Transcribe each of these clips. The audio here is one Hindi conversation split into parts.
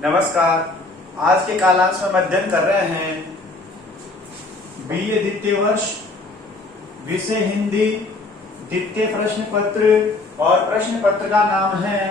नमस्कार। आज के कालांश में हम अध्ययन कर रहे हैं बीए द्वितीय वर्ष विषय हिंदी द्वितीय प्रश्न पत्र और प्रश्न पत्र का नाम है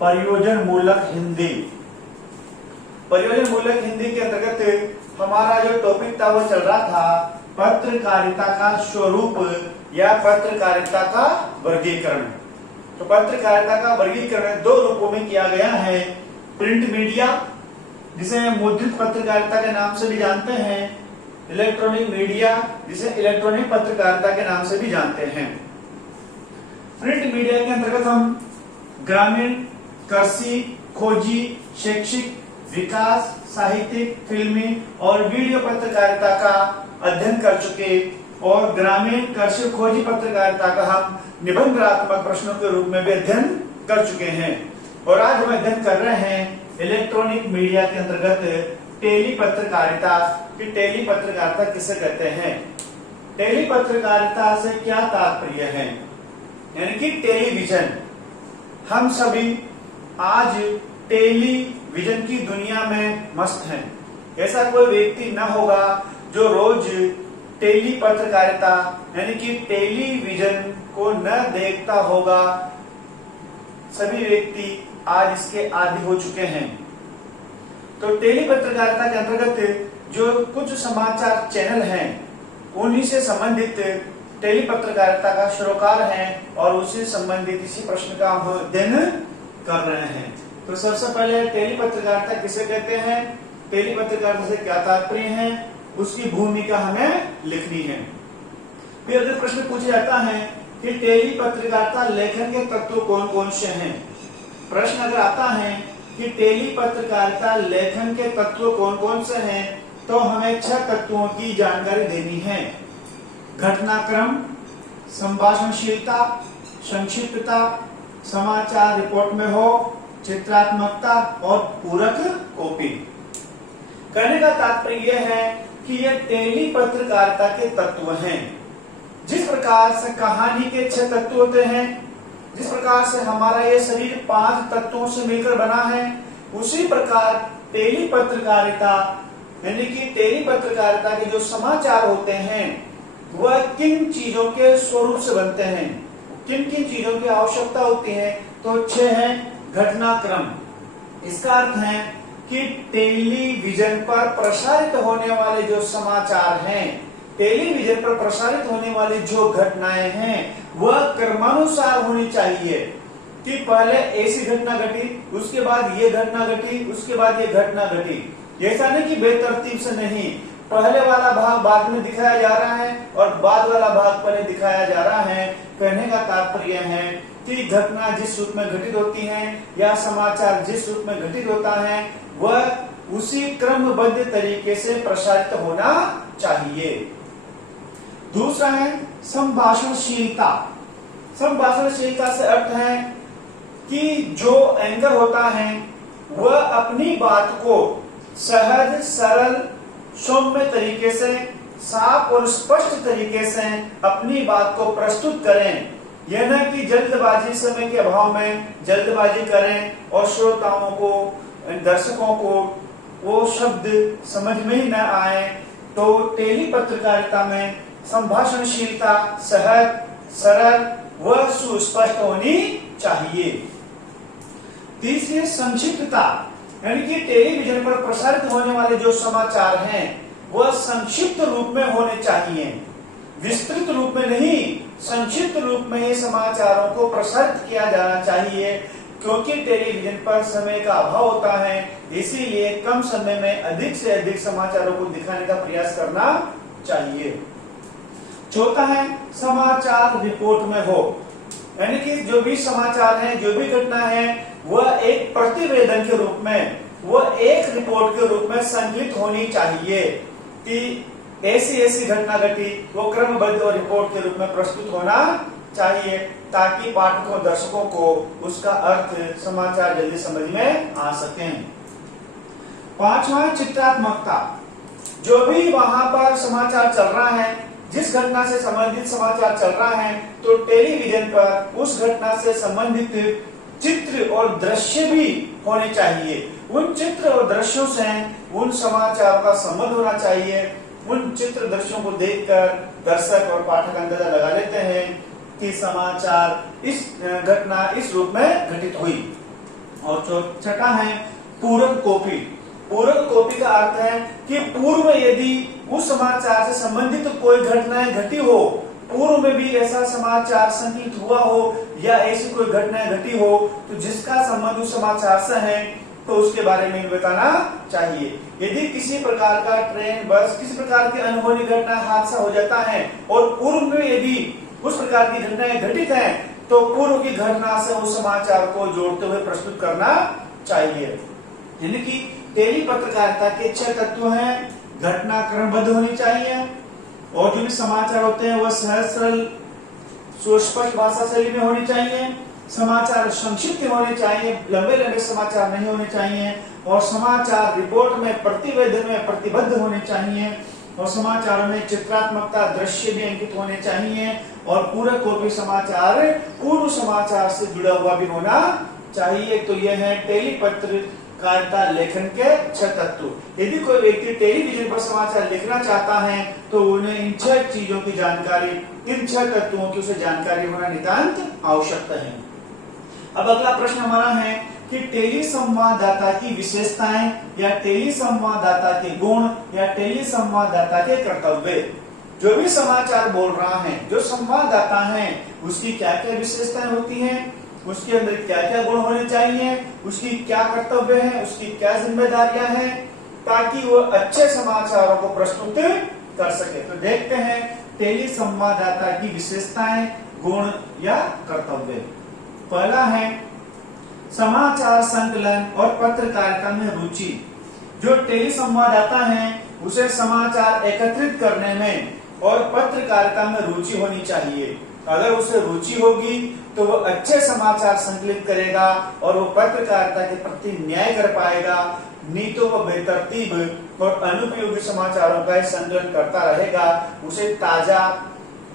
प्रयोजन मूलक हिंदी। प्रयोजन मूलक हिंदी के अंतर्गत हमारा जो टॉपिक था वो चल रहा था पत्रकारिता का स्वरूप या पत्रकारिता का वर्गीकरण। तो पत्रकारिता का वर्गीकरण दो रूपों में किया गया है, प्रिंट मीडिया जिसे मुद्रित पत्रकारिता के नाम से भी जानते हैं, इलेक्ट्रॉनिक मीडिया जिसे इलेक्ट्रॉनिक पत्रकारिता के नाम से भी जानते हैं। प्रिंट मीडिया के अंतर्गत हम ग्रामीण, कृषि, खोजी, शैक्षिक, विकास, साहित्यिक, फिल्मी और वीडियो पत्रकारिता का अध्ययन कर चुके और ग्रामीण, कृषि, खोजी पत्रकारिता का हम निबंधात्मक प्रश्नों के रूप में भी अध्ययन कर चुके हैं। और आज हम अध्ययन कर रहे हैं इलेक्ट्रॉनिक मीडिया के अंतर्गत टेली पत्रकारिता की। टेली पत्रकारिता किसे कहते हैं, टेली पत्रकारिता से क्या तात्पर्य है, यानी कि टेलीविजन। हम सभी आज टेलीविजन की दुनिया में मस्त हैं। ऐसा कोई व्यक्ति न होगा जो रोज टेली पत्रकारिता यानी कि टेलीविजन को न देखता होगा। सभी व्यक्ति आज इसके आदी हो चुके हैं। तो टेली पत्रकारिता के अंतर्गत जो कुछ समाचार चैनल हैं उन्हीं से संबंधित टेली पत्रकारिता का सरोकार है और उससे संबंधित इसी प्रश्न का हम अध्ययन कर रहे हैं। तो सबसे पहले टेली पत्रकारिता किसे कहते हैं, टेली पत्रकारिता से क्या तात्पर्य है, उसकी भूमिका हमें लिखनी है। फिर अगर प्रश्न पूछा जाता है कि टेली पत्रकारिता लेखन के तत्व कौन कौन से हैं, प्रश्न अगर आता है कि टेली पत्रकारिता लेखन के तत्व कौन कौन से हैं, तो हमें 6 तत्वों की जानकारी देनी है। घटनाक्रम, संभाषणशीलता, संक्षिप्तता, समाचार रिपोर्ट में हो, चित्रात्मकता और पूरक कॉपी। कहने का तात्पर्य यह है कि यह टेली पत्रकारिता के तत्व हैं। जिस प्रकार से कहानी के 6 तत्व होते हैं, जिस प्रकार से हमारा ये शरीर 5 तत्वों से मिलकर बना है, उसी प्रकार टेली पत्रकारिता यानी कि टेली पत्रकारिता के जो समाचार होते हैं वह किन चीजों के स्वरूप से बनते हैं, किन किन चीजों की आवश्यकता होती है। तो 6 है घटनाक्रम। इसका अर्थ है कि टेलीविजन पर प्रसारित होने वाले जो समाचार हैं, टेलीविजन पर प्रसारित होने वाली जो घटनाएं हैं वह क्रमानुसार होनी चाहिए कि पहले ऐसी घटना घटी, उसके बाद ये घटना घटी, उसके बाद ये घटना घटी। ऐसा नहीं कि बेतरतीब से नहीं, पहले वाला भाग बाद में दिखाया जा रहा है और बाद वाला भाग पहले दिखाया जा रहा है। कहने का तात्पर्य है कि घटना जिस रूप में घटित होती है या समाचार जिस रूप में घटित होता है वह उसी क्रमबद्ध तरीके से प्रसारित होना चाहिए। दूसरा है संभाषणशीलता। संभाषणशीलता से अर्थ है कि जो एंकर होता है वह अपनी बात को सहज, सरल, सौम्य तरीके से, साफ और स्पष्ट तरीके से अपनी बात को प्रस्तुत करें। यह न कि जल्दबाजी, समय के अभाव में जल्दबाजी करें और श्रोताओं को, दर्शकों को वो शब्द समझ में ही न आए। तो टेली पत्रकारिता में संभाषणशीलता सहज, सरल व सुस्पष्ट होनी चाहिए। तीसरी संक्षिप्तता, यानी कि टेलीविजन पर प्रसारित होने वाले जो समाचार हैं वह संक्षिप्त रूप में होने चाहिए, विस्तृत रूप में नहीं, संक्षिप्त रूप में ये समाचारों को प्रसारित किया जाना चाहिए। क्योंकि टेलीविजन पर समय का अभाव होता है, इसीलिए कम समय में अधिक से अधिक समाचारों को दिखाने का प्रयास करना चाहिए। चौथा है समाचार रिपोर्ट में हो, यानी कि जो भी समाचार है, जो भी घटना है वह एक प्रतिवेदन के रूप में, वह एक रिपोर्ट के रूप में संकलित होनी चाहिए कि ऐसी ऐसी घटना घटी, वो क्रमबद्ध और रिपोर्ट के रूप में प्रस्तुत होना चाहिए ताकि पाठकों, दर्शकों को उसका अर्थ, समाचार जल्दी समझ में आ सके। पांचवा चित्रात्मकता। जो भी वहां पर समाचार चल रहा है, जिस घटना से संबंधित समाचार चल रहा है, तो टेलीविजन पर उस घटना से संबंधित चित्र और दृश्य भी होनी चाहिए। उन चित्र और दृश्यों से उन समाचारों का संबंध होना चाहिए। उन चित्र दृश्यों को देखकर दर्शक और पाठक अंदाजा लगा लेते हैं कि समाचार इस घटना इस रूप में घटित हुई। और छठा है पूरक कॉपी। पूरक कॉपी का अर्थ है कि पूर्व में यदि उस समाचार से संबंधित कोई घटनाएं घटी हो, पूर्व में भी ऐसा समाचार संकलित हुआ हो या ऐसी कोई घटनाएं घटी हो, तो जिसका संबंध उस समाचार से है तो उसके बारे में बताना चाहिए। यदि किसी प्रकार का ट्रेन, बस, किसी प्रकार की अनहोनी घटना, हादसा हो जाता है और पूर्व में यदि उस प्रकार की घटनाएं घटित हैं, तो पूर्व की घटना से उस समाचार को जोड़ते हुए प्रस्तुत करना चाहिए। यानी कि टेली पत्रकारिता के 6 तत्व हैं। घटना क्रमबद्ध होनी चाहिए और जो भी समाचार होते हैं वह सहज सरल सुस्पष्ट भाषा शैली में होनी चाहिए। समाचार संक्षिप्त होने चाहिए, लंबे लंबे समाचार नहीं होने चाहिए। और समाचार रिपोर्ट में प्रतिवेदन में प्रतिबद्ध होने चाहिए। और समाचारों में चित्रात्मकता, दृश्य भी अंकित होने चाहिए। और पूरक कॉपी समाचार पूर्व समाचार से जुड़ा हुआ भी होना चाहिए। तो यह है टेली पत्रकारिता लेखन के 6 तत्व। यदि कोई व्यक्ति टेलीविजन पर समाचार लिखना चाहता है तो उन्हें इन 6 चीजों की जानकारी, इन 6 तत्वों की उसे जानकारी होना नितांत आवश्यकता है। अब अगला प्रश्न हमारा है कि टेली संवाददाता की विशेषताएं या टेली संवाददाता के गुण या टेली संवाददाता के कर्तव्य। जो भी समाचार बोल रहा है, जो संवाददाता है, उसकी क्या क्या विशेषताएं होती हैं, उसके अंदर क्या क्या गुण होने चाहिए, उसकी क्या कर्तव्य है, उसकी क्या जिम्मेदारियां हैं, ताकि वो अच्छे समाचारों को प्रस्तुत कर सके। तो देखते हैं टेली संवाददाता की विशेषताएं, गुण या कर्तव्य। पहला है समाचार संकलन और पत्रकारिता में रुचि। जो टेली संवाददाता है उसे समाचार एकत्रित करने में और पत्रकारिता में रुचि होनी चाहिए। अगर उसे रुचि होगी तो वो अच्छे समाचार संकलित करेगा और वो पत्रकारिता के प्रति न्याय कर पाएगा। नहीं तो वह बेतरतीब और अनुपयोगी समाचारों का संकलन करता रहेगा। उसे ताजा,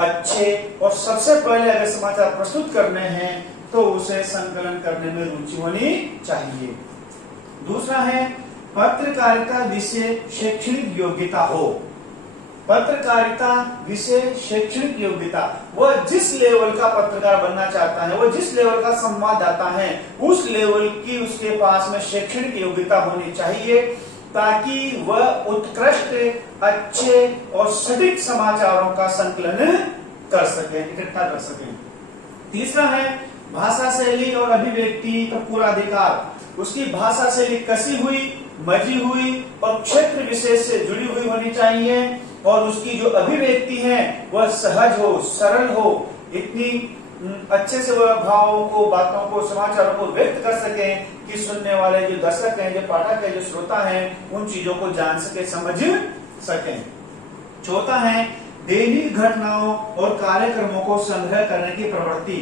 अच्छे और सबसे पहले अगर समाचार प्रस्तुत करने हैं तो उसे संकलन करने में रुचि होनी चाहिए। दूसरा है पत्रकारिता विषय शैक्षणिक योग्यता हो। पत्रकारिता विषय शैक्षणिक योग्यता, वह जिस लेवल का पत्रकार बनना चाहता है, वह जिस लेवल का संवाददाता है, उस लेवल की उसके पास में शैक्षणिक योग्यता होनी चाहिए, ताकि वह उत्कृष्ट, अच्छे और सटीक समाचारों का संकलन कर सके, इकट्ठा कर सके। तीसरा है भाषा शैली और अभिव्यक्ति का पूरा अधिकार। उसकी भाषा शैली कसी हुई, मजी हुई और क्षेत्र विशेष से जुड़ी हुई होनी चाहिए। और उसकी जो अभिव्यक्ति है वह सहज हो, सरल हो, इतनी अच्छे से वह भावों को, बातों को, समाचारों को व्यक्त कर सके कि सुनने वाले जो दर्शक हैं, जो पाठक हैं, जो श्रोता हैं, उन चीजों को जान सके, समझ सके। चौथा है दैनिक घटनाओं और कार्यक्रमों को संग्रह करने की प्रवृत्ति,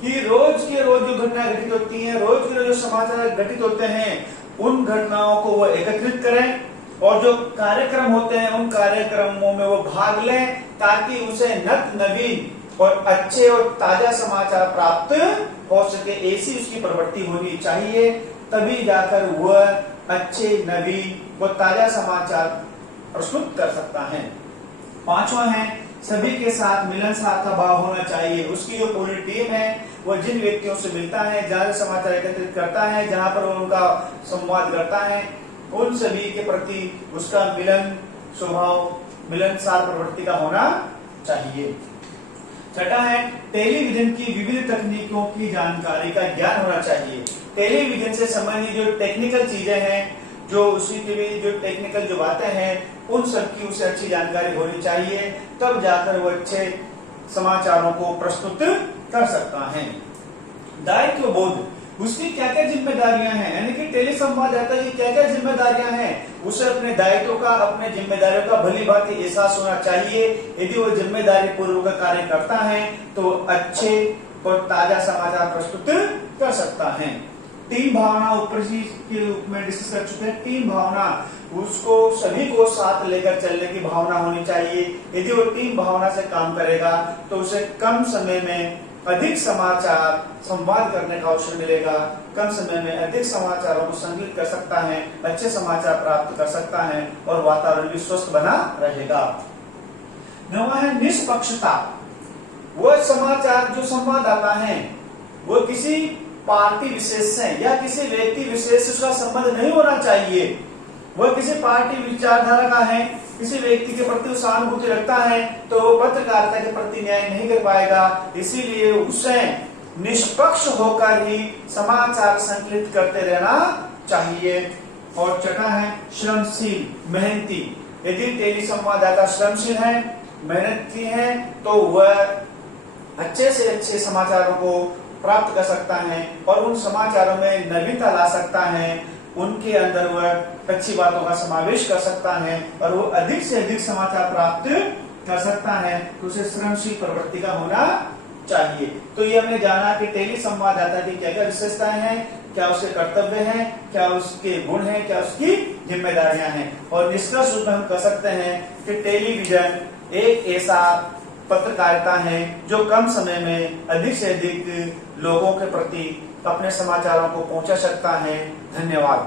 कि रोज के रोज जो घटनाएं घटित होती हैं, रोज के रोज जो समाचार घटित होते हैं, उन घटनाओं को वो एकत्रित करें और जो कार्यक्रम होते हैं उन कार्यक्रमों में वो भाग लें, ताकि उसे नत नवीन और अच्छे और ताजा समाचार प्राप्त हो सके। ऐसी उसकी प्रवृत्ति होनी चाहिए, तभी जाकर वह अच्छे, नवीन और ताजा समाचार प्रस्तुत कर सकता है। पांचवा है सभी के साथ मिलनसार का भाव होना चाहिए। उसकी जो पूरी टीम है वह जिन व्यक्तियों से मिलता है, जहां समाचार एकत्रित करता है, जहां पर उनका संवाद करता है, उन सभी के प्रति उसका मिलन स्वभाव, मिलनसार प्रवृत्ति का होना चाहिए। छठा है टेलीविजन की विविध तकनीकों की जानकारी का ज्ञान होना चाहिए। टेलीविजन से संबंधित जो टेक्निकल चीजें हैं, जो उसी के भी जो टेक्निकल जो बातें हैं, उन सब की उसे अच्छी जानकारी होनी चाहिए, तब जाकर वो अच्छे समाचारों को प्रस्तुत कर सकता है। दायित्व बोध, उसकी क्या क्या जिम्मेदारियां हैं, यानी कि टेली संवाददाता की क्या क्या जिम्मेदारियां हैं, उसे अपने दायित्व का, अपने जिम्मेदारियों का भली भांति एहसास होना चाहिए। यदि वो जिम्मेदारी पूर्वक कार्य करता है तो अच्छे और ताजा समाचार प्रस्तुत कर सकता है। टीम भावना, ऊपर के रूप में डिस्कस कर चुके हैं। टीम भावना, उसको सभी को साथ लेकर चलने की भावना होनी चाहिए। यदि वो टीम भावना से काम करेगा तो उसे कम समय में अधिक समाचार संवाद करने का अवसर मिलेगा, कम समय में अधिक समाचारों को संकलित कर सकता है, अच्छे समाचार प्राप्त कर सकता है और वातावरण भी स्वस्थ बना रहेगा। नवा है निष्पक्षता। वह समाचार जो संवाददाता है वो किसी पार्टी विशेष से या किसी व्यक्ति विशेष से उसका संबंध नहीं होना चाहिए। वह किसी पार्टी विचारधारा का है, किसी व्यक्ति के प्रति सहानुभूति रखता है तो वो पत्रकारिता के प्रति न्याय नहीं कर पाएगा। इसीलिए उसे निष्पक्ष होकर ही समाचार संकलित करते रहना चाहिए। और छठा है श्रमशील, मेहनती। यदि टेली संवाददाता श्रमशील है, मेहनती है तो वह अच्छे से अच्छे समाचारों को प्राप्त कर सकता है और उन समाचारों में नवीनता ला सकता है, उनके अंदर वह अच्छी बातों का समावेश कर सकता है और वो अधिक से अधिक समाचार प्राप्त कर सकता है। तो उसे श्रमशील प्रवृत्ति का होना चाहिए। तो ये हमने जाना कि टेली संवाददाता की क्या क्या विशेषताएं हैं, क्या उसके कर्तव्य हैं, क्या उसके गुण हैं, क्या उसकी जिम्मेदारियां हैं। और निष्कर्ष रूप में हम कह सकते हैं कि टेलीविजन एक ऐसा पत्रकारिता है जो कम समय में अधिक से अधिक लोगों के प्रति अपने समाचारों को पहुंचा सकता है। धन्यवाद।